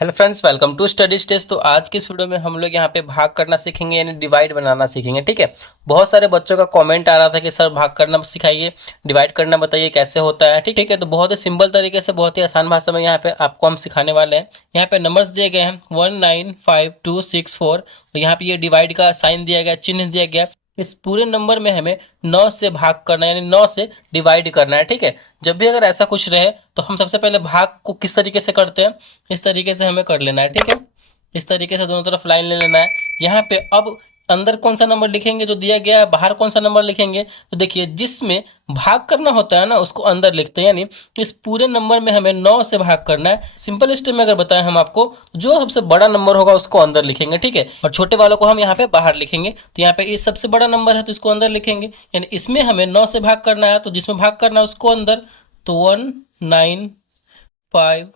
Hello friends, welcome to study stage. तो आज की इस वीडियो में हम लोग यहाँ पे भाग करना सीखेंगे, यानी डिवाइड बनाना सीखेंगे। ठीक है। बहुत सारे बच्चों का कमेंट आ रहा था कि सर भाग करना सिखाइए, डिवाइड करना बताइए कैसे होता है। ठीक है। तो बहुत ही सिंपल तरीके से, बहुत ही आसान भाषा में यहाँ पे आपको हम सिखाने वाले हैं। यहाँ पे नंबर्स दिए गए हैं 195 2 6 4। और यहाँ पे ये डिवाइड का साइन दिया गया, चिन्ह दिया गया। इस पूरे नंबर में हमें 9 से भाग करना है, यानी 9 से डिवाइड करना है। ठीक है। जब भी अगर ऐसा कुछ रहे तो हम सबसे पहले भाग को किस तरीके से करते हैं, इस तरीके से हमें कर लेना है। ठीक है। इस तरीके से दोनों तरफ लाइन ले लेना है। यहाँ पे अब अंदर कौन सा नंबर लिखेंगे जो दिया गया है, बाहर कौन सा नंबर लिखेंगे। तो देखिए, जिसमें भाग करना होता है ना उसको अंदर लिखते हैं, यानी इस पूरे नंबर में हमें 9 से भाग करना है। सिंपल स्टेप में अगर बताएं हम आपको, तो जो सबसे बड़ा नंबर होगा उसको अंदर लिखेंगे। ठीक है। और छोटे वालों को हम यहाँ पे बाहर लिखेंगे। तो यहाँ पे इस सबसे बड़ा नंबर है तो इसको अंदर लिखेंगे, यानी इसमें हमें 9 से भाग करना है, तो जिसमें भाग करना है उसको अंदर। तो 195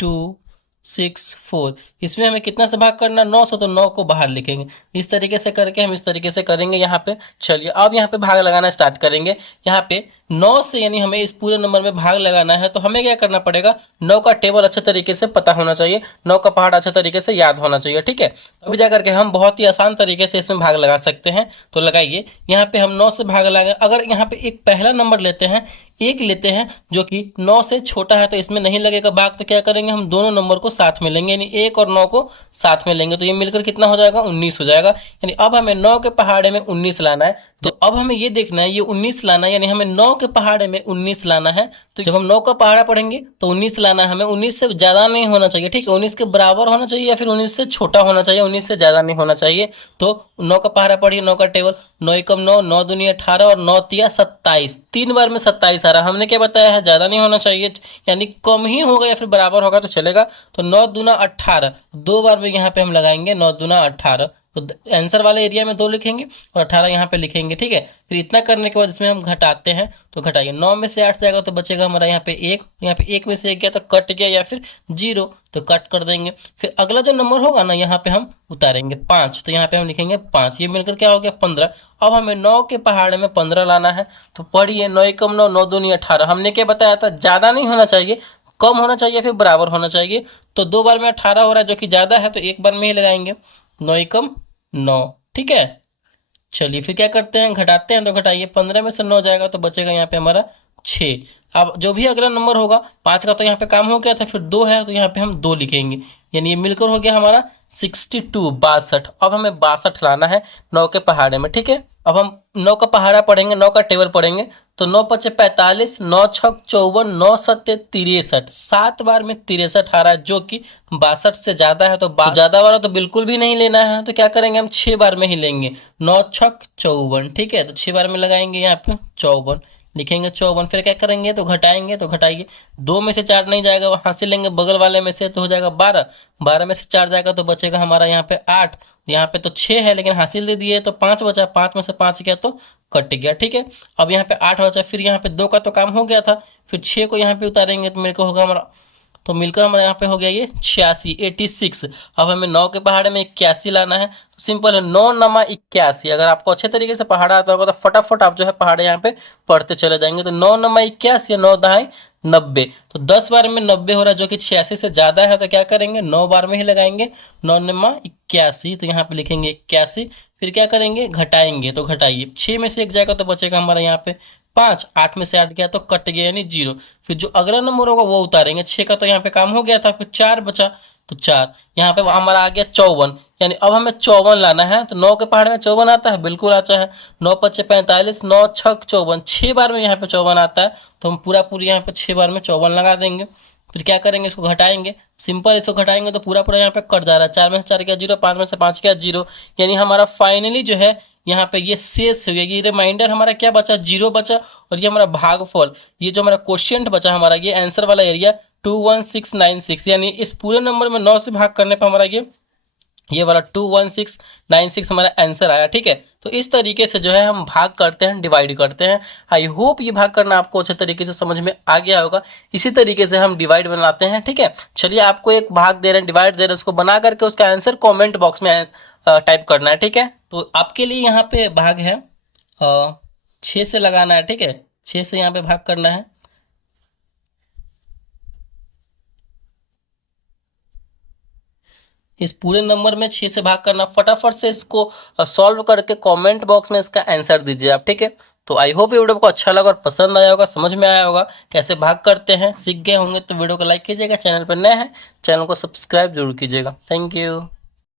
2 6 4, इसमें हमें कितना से भाग करना, 9 से, तो 9 को बाहर लिखेंगे। इस तरीके से करके हम इस तरीके से करेंगे यहाँ पे। चलिए अब यहाँ पे भाग लगाना स्टार्ट करेंगे। यहाँ पे 9 से, यानी हमें इस पूरे नंबर में भाग लगाना है, तो हमें क्या करना पड़ेगा, 9 का टेबल अच्छे तरीके से पता होना चाहिए, 9 का पहाड़ अच्छे तरीके से याद होना चाहिए। ठीक है। अभी जा करके हम बहुत ही आसान तरीके से इसमें भाग लगा सकते हैं। तो लगाइए, यहाँ पे हम 9 से भाग लगाएंगे। अगर यहाँ पे एक पहला नंबर लेते हैं, एक लेते हैं जो कि 9 से छोटा है, तो इसमें नहीं लगेगा भाग। तो क्या करेंगे, हम दोनों नंबर को साथ में लेंगे, यानी 1 और 9 को साथ में लेंगे, तो ये मिलकर कितना हो जाएगा, 19 हो जाएगा। यानी अब हमें 9 के पहाड़े में 19 लाना है। तो अब हमें ये देखना है, ये 19 लाना है, यानी हमें 9 के पहाड़े में 19 लाना है। तो जब हम 9 का पहाड़ा पढ़ेंगे तो 19 लाना है हमें। 19 से ज्यादा नहीं होना चाहिए। ठीक है। 19 के बराबर होना चाहिए या फिर 19 से छोटा होना चाहिए, 19 से ज्यादा नहीं होना चाहिए। तो 9 का पहाड़ा पढ़िए, 9 का टेबल। 9 एकम 9, 9 दूनी 18 और 9 तिया 27। 3 बार में 27 आ रहा। हमने क्या बताया है, ज्यादा नहीं होना चाहिए, यानी कम ही होगा या फिर बराबर होगा तो चलेगा। तो 9 दूना 18, 2 बार में यहाँ पे हम लगाएंगे 9 दूना 18। तो आंसर वाले एरिया में 2 लिखेंगे और 18 यहाँ पे लिखेंगे। ठीक है। फिर इतना करने के बाद इसमें हम घटाते हैं, तो घटाइए, 9 में से 8 जाएगा तो बचेगा हमारा यहाँ पे 1। यहाँ पे 1 में से 1 गया तो कट गया, या फिर 0, तो कट कर देंगे। फिर अगला जो नंबर होगा ना, यहाँ पे हम उतारेंगे 5, तो यहाँ पे हम लिखेंगे 5। ये मिलकर क्या हो गया, 15। अब हमें 9 के पहाड़े में 15 लाना है। तो पढ़िए, 9 एकम 9, 9 दूनी 18। हमने क्या बताया था, ज्यादा नहीं होना चाहिए, कम होना चाहिए, फिर बराबर होना चाहिए। तो 2 बार में 18 हो रहा है जो कि ज्यादा है, तो 1 बार में ही लगाएंगे, 9 एकम 9। ठीक है। चलिए फिर क्या करते हैं, घटाते हैं। तो घटाइए, 15 में से 9 जाएगा तो बचेगा यहाँ पे हमारा 6। अब जो भी अगला नंबर होगा, 5 का तो यहाँ पे काम हो गया था, फिर 2 है तो यहाँ पे हम 2 लिखेंगे, यानी ये मिलकर हो गया हमारा 62, 62। अब हमें 62 लाना है 9 के पहाड़े में। ठीक है। अब हम 9 का पहाड़ा पढ़ेंगे, 9 का टेबल पढ़ेंगे। तो 9 पचे 45, 9 छक 54, 9 सत्ते 63। 7 बार में 63 आ रहा है, जो कि 62 से ज्यादा है। तो ज्यादा वाला तो बिल्कुल भी नहीं लेना है, तो क्या करेंगे, हम 6 बार में ही लेंगे, 9 छक 54। ठीक है। तो 6 बार में लगाएंगे यहाँ पे 54, लिखेंगे 54। फिर क्या करेंगे, तो घटाएंगे। तो घटाइए, 2 में से 4 नहीं जाएगा, वहां से लेंगे बगल वाले में से, तो हो जाएगा 12। 12 में से 4 जाएगा तो बचेगा हमारा यहाँ पे 8। यहाँ पे तो 6 है लेकिन हासिल दे दिए तो 5 बचा, 5 में से 5 गया तो कट गया। ठीक है। अब यहाँ पे 8 बचा, फिर यहाँ पे 2 का तो काम हो गया था, फिर 6 को यहाँ पे उतारेंगे तो मेरे को होगा हमारा, तो मिलकर हमारे यहाँ पे हो गया ये 86, 86। अब हमें 9 के पहाड़े में 81 लाना है। तो सिंपल है, 9 नमा 81। अगर आपको अच्छे तरीके से पहाड़ा आता होगा तो फटाफट आप जो है पहाड़े यहाँ पे पढ़ते चले जाएंगे। तो 9 नमा 81, 9 दहाई 90। तो 10 बार में 90 हो रहा है, जो कि 86 से ज्यादा है, तो क्या करेंगे, 9 बार में ही लगाएंगे, 9 नमा 81। तो यहाँ पे लिखेंगे 81। फिर क्या करेंगे, घटाएंगे। तो घटाइए, 6 में से 1 जाएगा तो बचेगा हमारा यहाँ पे 5। 8 में से 8 गया तो कट गया, यानी 0। फिर जो अगला नंबर होगा वो उतारेंगे। 6 का तो यहाँ पे काम हो गया था, फिर 4 बचा, तो 4। यहाँ पे हमारा आ गया 54, यानी अब हमें 54 लाना है। तो 9 के पहाड़ में 54 आता है, बिल्कुल आता है। 9 पचे 45, 9 छक 54। 6 बार में यहाँ पे 54 आता है, तो हम पूरा पूरी यहाँ पे 6 बार में 54 लगा देंगे। फिर क्या करेंगे, इसको घटाएंगे। सिंपल, इसको घटाएंगे तो पूरा पूरा यहाँ पे कट जा रहा है। 4 में से 4 गया 0, 5 में से 5 गया 0। यानी हमारा फाइनली जो है यहाँ पे ये शेष हो गया, ये रिमाइंडर हमारा क्या बचा, 0 बचा। और ये हमारा भागफल, ये जो हमारा क्वेश्चन बचा हमारा, ये आंसर वाला एरिया 21696। यानी इस पूरे नंबर में 9 से भाग करने पर हमारा ये वाला 21696 हमारा आंसर आया। ठीक है। तो इस तरीके से जो है हम भाग करते हैं, डिवाइड करते हैं। आई होप ये भाग करना आपको अच्छे तरीके से समझ में आ गया होगा। इसी तरीके से हम डिवाइड बनाते हैं। ठीक है। चलिए, आपको एक भाग दे रहे हैं, डिवाइड दे रहे हैं, उसको बना करके उसका आंसर कॉमेंट बॉक्स में टाइप करना है। ठीक है। तो आपके लिए यहाँ पे भाग है 6 से लगाना है। ठीक है। 6 से यहाँ पे भाग करना है। इस पूरे नंबर में 6 से भाग करना, फटाफट से इसको सॉल्व करके कमेंट बॉक्स में इसका आंसर दीजिए आप, ठीक है। तो आई होप ये वीडियो आपको अच्छा लगा और पसंद आया होगा, समझ में आया होगा कैसे भाग करते हैं, सीख गए होंगे। तो वीडियो को लाइक कीजिएगा, चैनल पर नए हैं चैनल को सब्सक्राइब जरूर कीजिएगा। Thank you.